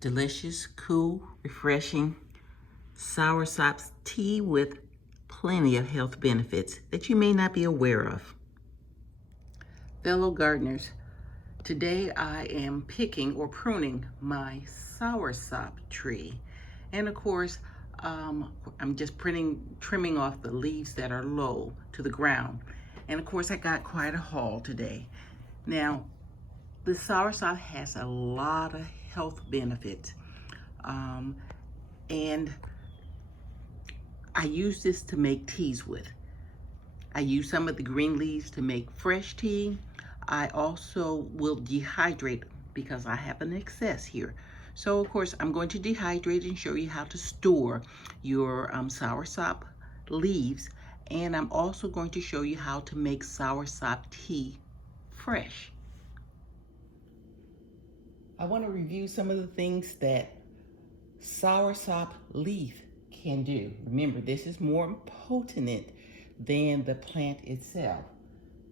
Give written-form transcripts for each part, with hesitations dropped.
delicious, cool, refreshing Soursops tea with plenty of health benefits that you may not be aware of. Fellow gardeners, today I am picking or pruning my soursop tree. And of course, I'm just trimming off the leaves that are low to the ground. And of course, I got quite a haul today. Now, the soursop has a lot of health benefits. And I use this to make teas with. I use some of the green leaves to make fresh tea. I also will dehydrate because I have an excess here. So of course I'm going to dehydrate and show you how to store your soursop leaves. And I'm also going to show you how to make soursop tea fresh. I want to review some of the things that soursop leaf can do. Remember, this is more potent than the plant itself.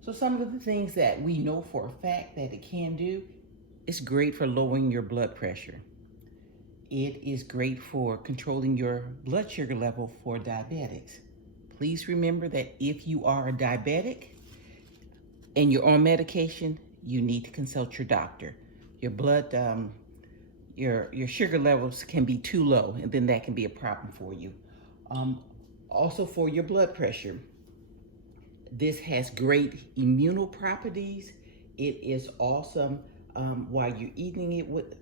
So some of the things that we know for a fact that it can do, it's great for lowering your blood pressure. It is great for controlling your blood sugar level for diabetics. Please remember that if you are a diabetic and you're on medication, you need to consult your doctor. Your blood, your sugar levels can be too low, and then that can be a problem for you. Also for your blood pressure, this has great immunal properties. It is awesome while you're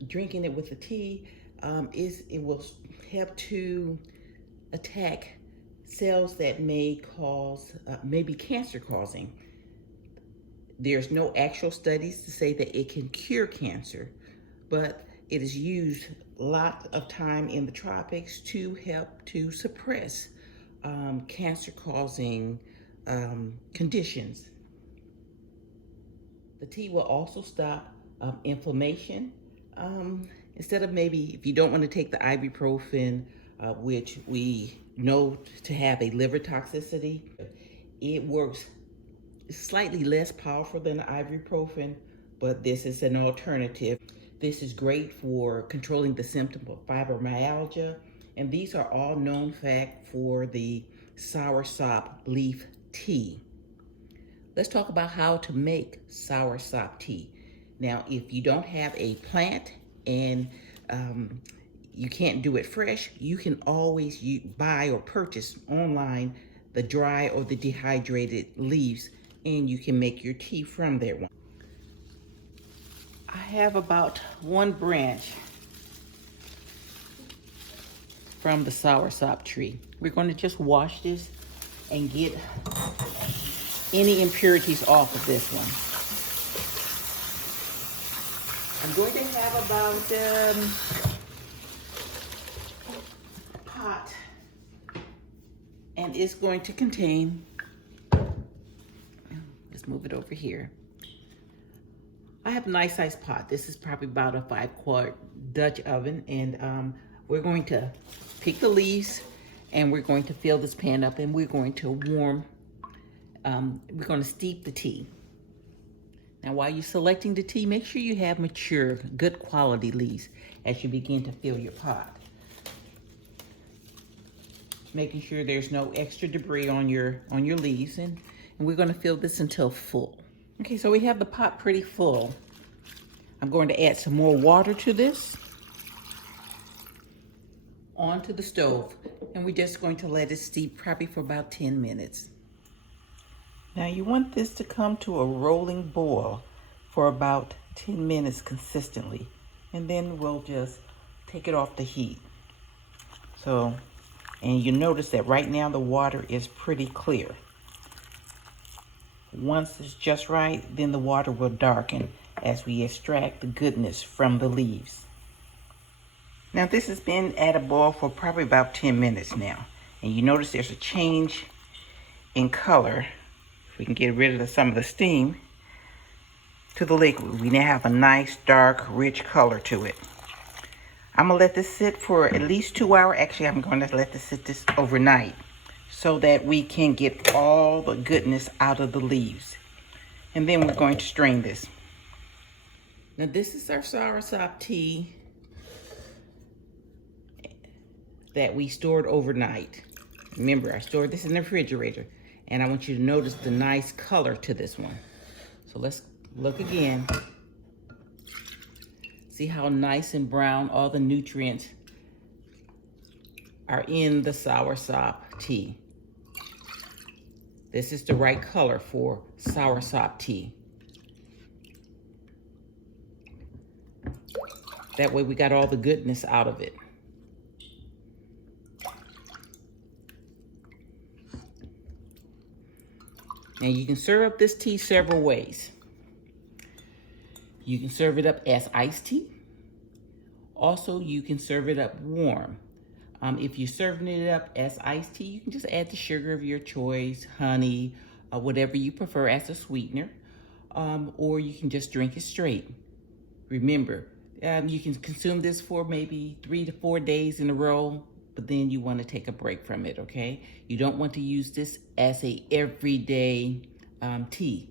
drinking it with the tea. It will help to attack cells that may be cancer causing. There's no actual studies to say that it can cure cancer, but it is used a lot of time in the tropics to help to suppress cancer-causing conditions. The tea will also stop inflammation. Instead of maybe, if you don't want to take the ibuprofen, which we know to have a liver toxicity, it works slightly less powerful than the ibuprofen, but this is an alternative. This is great for controlling the symptom of fibromyalgia, and these are all known fact for the soursop leaf tea. Let's talk about how to make soursop tea. Now, if you don't have a plant and you can't do it fresh, you can always buy or purchase online the dry or the dehydrated leaves, and you can make your tea from there. I have about one branch from the soursop tree. We're going to just wash this and get any impurities off of this one. I'm going to have about a pot, and it's going to contain, let's move it over here. I have a nice sized pot. This is probably about a 5-quart Dutch oven, and we're going to pick the leaves, and we're going to fill this pan up, and we're going to we're going to steep the tea. Now, while you're selecting the tea, make sure you have mature, good quality leaves as you begin to fill your pot. Making sure there's no extra debris on your leaves, and we're going to fill this until full. Okay, so we have the pot pretty full. I'm going to add some more water to this onto the stove, and we're just going to let it steep probably for about 10 minutes. Now you want this to come to a rolling boil for about 10 minutes consistently, and then we'll just take it off the heat. And you notice that right now the water is pretty clear. Once it's just right, then the water will darken as we extract the goodness from the leaves. Now this has been at a boil for probably about 10 minutes now. And you notice there's a change in color. If we can get rid of some of the steam to the liquid, we now have a nice, dark, rich color to it. I'm gonna let this sit for at least 2 hours. Actually, I'm gonna let this sit overnight, so that we can get all the goodness out of the leaves. And then we're going to strain this. Now this is our soursop tea that we stored overnight. Remember, I stored this in the refrigerator, and I want you to notice the nice color to this one. So let's look again. See how nice and brown all the nutrients are in the Soursops tea. This is the right color for Soursops tea. That way we got all the goodness out of it. And you can serve up this tea several ways. You can serve it up as iced tea. Also, you can serve it up warm. If you're serving it up as iced tea, you can just add the sugar of your choice, honey, whatever you prefer as a sweetener, or you can just drink it straight. Remember, you can consume this for maybe 3 to 4 days in a row, but then you want to take a break from it, okay? You don't want to use this as a everyday tea.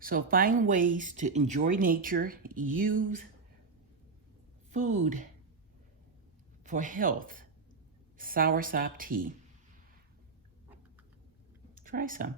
So find ways to enjoy nature, use food for health. Soursops tea. Try some.